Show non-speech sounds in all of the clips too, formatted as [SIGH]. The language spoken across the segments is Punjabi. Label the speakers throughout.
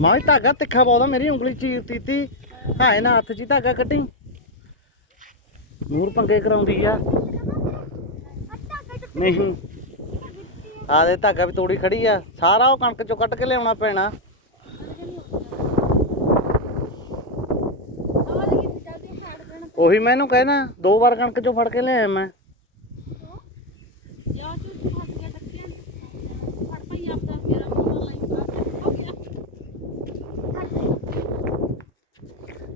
Speaker 1: ਮੈਂ ਵੀ ਧਾਗਾ ਤਿੱਖਾ ਪਾਉਦਾ, ਮੇਰੀ ਉਂਗਲੀ ਚੀਰ ਤੀਤੀ ਹਾਏ ਨਾ ਹੱਥ 'ਚ ਹੀ ਧਾਗਾ ਕੱਢੀ। ਨੂਰ ਪੰਗੇ ਕਰਾਉਂਦੀ ਆ। ਨਹੀਂ। ਆ ਦੇ ਧਾਗਾ ਵੀ ਤੋੜੀ ਖੜੀ ਆ। ਸਾਰਾ ਉਹ ਕਣਕ ਚੋਂ ਕੱਢ ਕੇ ਲਿਆਉਣਾ ਪੈਣਾ। ਉਹੀ ਮੈਨੂੰ ਕਹਿਣਾ, ਦੋ ਵਾਰ ਕਣਕ ਚੋਂ ਫੜ ਕੇ ਲਿਆਇਆ ਮੈਂ।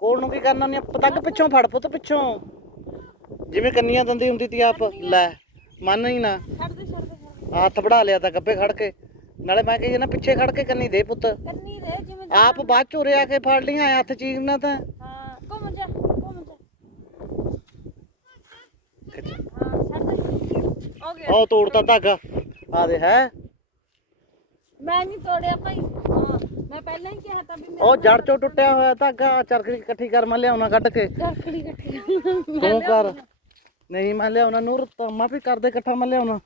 Speaker 1: ਕੋਲ ਨੂੰ ਕੀ ਕਰਨਾ ਨਹੀਂ ਪਤੰਗ ਪਿੱਛੋਂ ਫੜ ਪੁੱਤ ਪਿੱਛੋਂ। ਜਿਵੇਂ ਕੰਨੀਆਂ ਦੰਦੀ ਹੁੰਦੀ ਤੀ ਆਪ ਲੈ ਮੰਨ ਹੀ ਨਾ।
Speaker 2: ਛੱਡ ਦੇ ਛੱਡ ਦੇ ਛੱਡ ਦੇ।
Speaker 1: ਹੱਥ ਵੜਾ ਲਿਆ ਤਾਂ ਗੱਬੇ ਖੜ ਕੇ। ਨਾਲੇ ਮੈਂ ਕਹੀ ਨਾ ਪਿੱਛੇ ਖੜ ਕੇ ਕੰਨੀ ਦੇ ਪੁੱਤ।
Speaker 2: ਕੰਨੀ ਦੇ ਜਿਵੇਂ
Speaker 1: ਆਪ ਬਾਅਦ ਚ ਉਰੇ ਆ ਕੇ ਫੜ ਲਈਆਂ ਹੱਥ ਚੀਰਨਾ ਤਾਂ।
Speaker 2: ਹਾਂ ਘੁੰਮ ਜਾ ਘੁੰਮ ਜਾ। ਹਾਂ ਛੱਡ ਦੇ ਹੋ ਗਿਆ।
Speaker 1: ਉਹ ਤੋੜਤਾ ਧਾਗਾ। ਆ ਦੇ ਹੈ।
Speaker 2: ਮੈਂ ਨਹੀਂ ਤੋੜਿਆ ਭਾਈ। ਹਾਂ। ਮੈਂ ਪਹਿਲਾਂ ਹੀ ਕਿਹਾ ਤਾਂ ਵੀ ਮੈਂ
Speaker 1: ਉਹ ਜੜ ਚੋਂ ਟੁੱਟਿਆ ਹੋਇਆ ਧਾਗਾ ਚਰਖੜੀ ਇਕੱਠੀ ਕਰ ਮੈਂ ਲਿਆਉਣਾ ਕੱਢ ਕੇ।
Speaker 2: ਚਰਖੜੀ ਇਕੱਠੀ
Speaker 1: ਤੂੰ ਕਰ। ਨਹੀਂ ਮੈਂ ਲਿਆਉਣਾ। ਨੂਰ ਤਾਮਾ ਵੀ ਕਰਦੇ ਇਕੱਠਾ ਮੈਂ ਲਿਆਉਣਾ।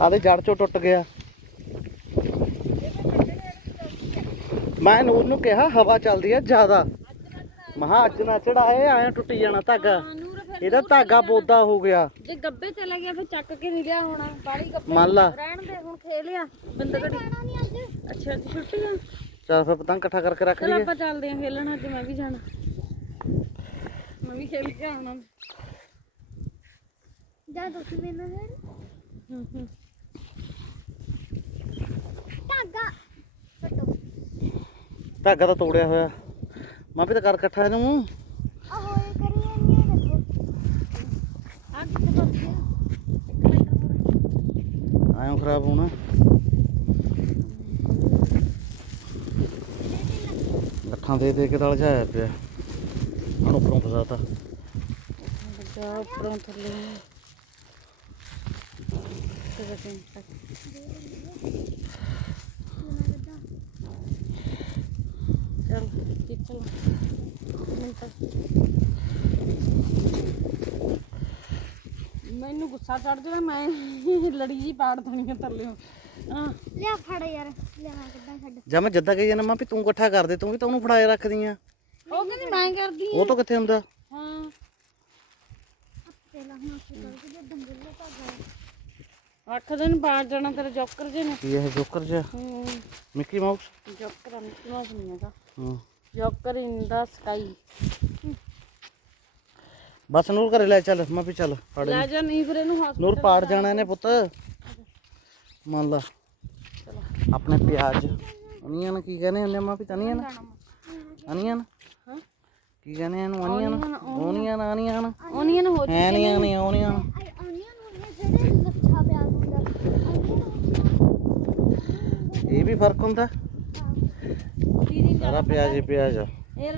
Speaker 1: ਆਦੇ ਜੜ ਚੋਂ ਟੁੱਟ ਗਿਆ। ਮੈਂ ਨੂਰ ਨੂੰ ਕਿਹਾ ਹਵਾ ਚੱਲਦੀ ਹੈ ਜ਼ਿਆਦਾ। ਮਹਾ ਅੱਜ ਨਾ ਚੜਾਏ ਐਂ ਟੁੱਟੀ ਜਾਣਾ ਧਾਗਾ। ਇਹਦਾ ਧਾਗਾ ਬੋਦਾ ਹੋ ਗਿਆ।
Speaker 2: ਜੇ ਗੱਬੇ ਚਲਾ ਗਿਆ ਫਿਰ ਚੱਕ ਕੇ ਨਹੀਂ ਲਿਆ ਹੋਣਾ। ਬਾਲੀ ਗੱਬੇ
Speaker 1: ਮੰਨ ਲਾ।
Speaker 2: ਰਹਿਣ ਦੇ ਹੁਣ ਖੇਲਿਆ ਬੰਦ ਘੜੀ ਅੱਛਾ ਅੱਜ ਛੁੱਟੀ ਆ।
Speaker 1: ਚੱਲ ਫਿਰ ਪਤੰਗ ਇਕੱਠਾ ਕਰਕੇ ਰੱਖ
Speaker 2: ਚਲ
Speaker 1: ਲਈਏ।
Speaker 2: ਆਪਾਂ ਚੱਲਦੇ ਆਂ ਖੇਲਣ ਅੱਜ ਮੈਂ ਵੀ ਜਾਣਾ। ਮੈਂ ਵੀ ਖੇਲ ਕੇ ਆਉਣਾ।
Speaker 3: ਜਾ ਤੁਸੀਂ ਮੈਨੂੰ ਹੈ
Speaker 2: ਹੂੰ ਹੂੰ
Speaker 3: ਧਾਗਾ ਫਟੋ
Speaker 1: ਧਾਗਾ ਤਾਂ ਤੋੜਿਆ ਹੋਇਆ। ਮੈਂ ਵੀ ਤਾਂ ਕਰ ਇਕੱਠਾ ਇਹਨੂੰ। ਆਇਓ ਖਰਾਬ ਹੋਣਾ। ਅੱਖਾਂ ਦੇ ਦੇ ਕੇ ਤਲ ਜਾਇਆ ਪਿਆ। ਹੁਣ ਉੱਪਰੋਂ ਫਸਾਤਾ।
Speaker 2: ਜਾ ਉੱਪਰੋਂ ਥੱਲੇ। ਤੇ ਬਟਨ ਤੱਕ ਚਲ ਠੀਕ ਚਲ ਮੈਨੂੰ ਗੁੱਸਾ ਚੜ ਜਾਵੇ ਮੈਂ [LAUGHS] ਲੜੀ ਜੀ ਪਾੜ ਦੇਣੀ ਆ ਥੱਲਿਓ ਹਾਂ।
Speaker 3: ਲਿਆ ਫੜ ਯਾਰ ਲਿਆ ਮੈਂ ਕਿੱਦਾਂ ਛੱਡ।
Speaker 1: ਜਾਂ ਮੈਂ ਜੱਦਾ ਕਹੀ ਜਾਣਾ ਮੈਂ ਵੀ ਤੂੰ ਇਕੱਠਾ ਕਰ ਦੇ ਤੂੰ ਵੀ ਤਾਂ ਉਹਨੂੰ ਫੜਾਏ ਰੱਖਦੀ ਆ।
Speaker 2: ਉਹ ਕਹਿੰਦੀ ਮੈਂ ਕਰਦੀ
Speaker 1: ਉਹ ਤਾਂ ਕਿੱਥੇ ਹੁੰਦਾ?
Speaker 2: ਹਾਂ।
Speaker 3: ਪਹਿਲਾਂ ਹੁਣ ਅਸੀਂ ਕਰ ਕੇ ਦੰਗਲ ਦਾ ਧਾਗਾ
Speaker 2: ਅੱਠ ਦਿਨ ਬਾਅਦ ਜਾਣਾ ਤੇਰੇ ਜੋਕਰ ਜੇ ਨੇ।
Speaker 1: ਕੀ ਇਹ ਜੋਕਰ ਜਿਹਾ?
Speaker 2: ਹੂੰ।
Speaker 1: ਮਿੱਕੀ ਮਾਊਸ
Speaker 2: ਜੋਕਰ ਆ ਮਿੱਕੀ ਮਾਊਸ ਨਹੀਂ ਹੈਗਾ।
Speaker 1: ਹਾਂ।
Speaker 2: ਜੋਕਰ ਇਨ ਦਾ ਸਕਾਈ।
Speaker 1: ਬਸ ਨੂਰ ਘਰੇ ਲੈ ਚੱਲ ਮੈਂ ਵੀ ਚੱਲ ਫੜ
Speaker 2: ਲੈ ਜਾ ਨਹੀਂ ਫਿਰ ਇਹਨੂੰ ਹਸਪੀਟਲ
Speaker 1: ਨੂਰ ਪਾੜ ਜਾਣਾ ਇਹਨੇ ਪੁੱਤ। ਮੰਨ ਲਾ।
Speaker 2: ਚਲੋ
Speaker 1: ਆਪਣੇ ਪਿਆਜ਼। ਅਨੀਅਨ ਕੀ ਕਹਿੰਦੇ ਹੁੰਦੇ ਮਾਂ ਪਿਤਾ ਅਨੀਅਨ? ਅਨੀਅਨ?
Speaker 2: ਹਾਂ
Speaker 1: ਕੀ ਕਹਿੰਦੇ ਇਹਨੂੰ? ਅਨੀਅਨ? Onion onion.
Speaker 2: ਓਨੀਅਨ ਹੋ
Speaker 1: ਓਨੀਅਨ
Speaker 3: ਹੁੰਦੇ ਜਿਹੜੇ ਲੱਛਾ ਪਿਆਜ਼ ਹੁੰਦਾ
Speaker 1: ਇਹ ਵੀ ਫ਼ਰਕ ਹੁੰਦਾ?
Speaker 2: ਦੀਦੀ
Speaker 1: ਸਾਰਾ ਪਿਆਜ਼ ਹੀ ਪਿਆਜ਼ ਆ।
Speaker 2: ਇਹ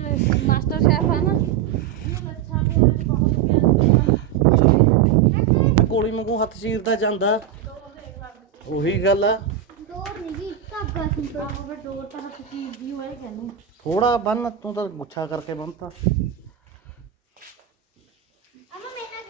Speaker 2: ਮਾਸਟਰ ਸ਼ੈਫ ਹੈ ਨਾ ਇਹਨੂੰ ਲੱਛਾ ਪਿਆਜ਼ ਬਹੁਤ ਪਿਆਜ਼
Speaker 1: ਮੈਂ ਕੋਲੀ ਵਾਂਗੂ ਹੱਥ ਚੀਰਦਾ ਜਾਂਦਾ। ਉਹੀ ਗੱਲ ਆ।
Speaker 3: ਡੋਰ ਨਹੀਂ ਗਈ ਧਾਗਾ ਸੀ
Speaker 2: ਆਹੋ ਫਿਰ ਡੋਰ ਤਾਂ ਹੱਥ ਚੀਰਦੀ ਹੋਏ ਕਹਿੰਦੇ।
Speaker 1: ਥੋੜਾ ਬੰਨ ਤੂੰ ਤਾਂ ਗੁੱਛਾ ਕਰਕੇ ਬੰਨਤਾ।